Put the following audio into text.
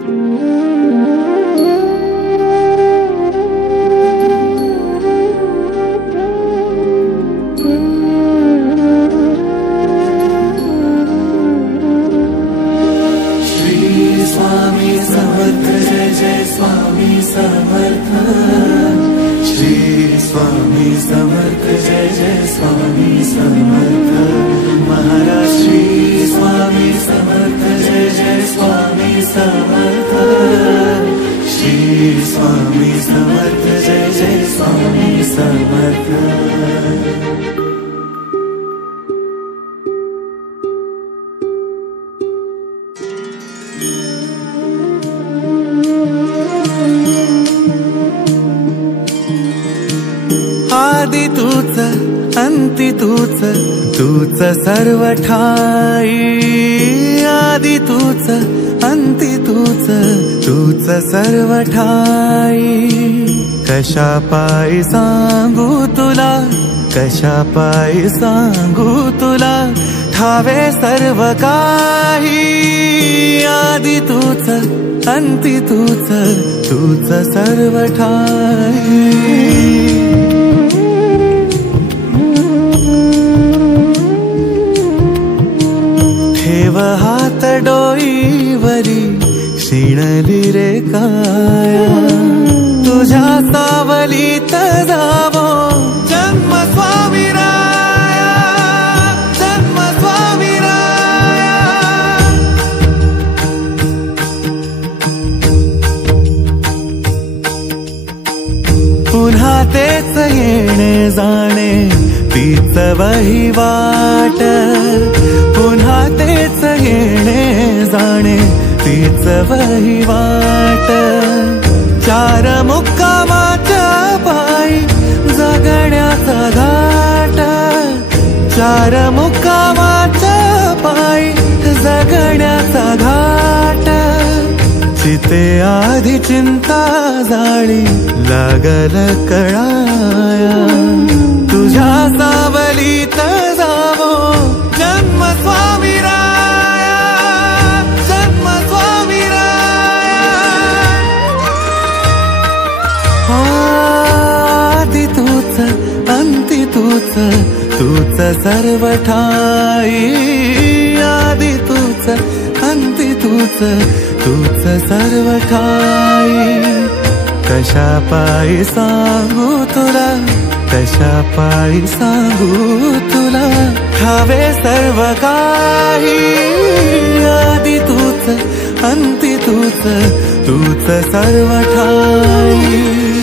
स्वामी समर्थ जय जय स्वामी समर्थ। श्री स्वामी समर्थ जय जय स्वामी समर्थ। महाराज श्री स्वामी समर्थ जय जय स्वामी समर्थ। श्री स्वामी समर्थ जय जय स्वामी समर्थ। आदि तूच अंति तूच तूच सर्व ठाई। आदि तूच अंति तूच तूच सर्व ठाई। कशा पायी सांगू तुला कशा पायी सांगू तुला ठावे सर्व काही। आदि तूच अंति तूच तूच सर्व ठाई। ठेव हात डोईवरी शिणली रे काया। तुझ्या सावलीत जावो जन्म स्वामी राया। जन्म स्वामी राया। पुन्हा तेच येणे जाणे तीच वहिवाट। पुन्हा तेच येणे जाणे तीच वहिवाट। चार मुक्कामाच्या पायी जगण्याचा घाट। चार मुक्कामाच्या पायी जगण्याचा घाट। चिते आधी चिंता जाळी लागल कळाया। तुझ्या सावलीत जावो जन्म स्वामी राया। जन्म स्वामी राया। आदि तूच अंति तूच तूच सर्व ठाई। आदि तूच अंति तूच तूच सर्व ठाई। कशा पायी सांगू तुला कशा पायी सांगू तुला ठावे सर्व काही। आदि तूच अंति तूच तूच सर्व ठाई।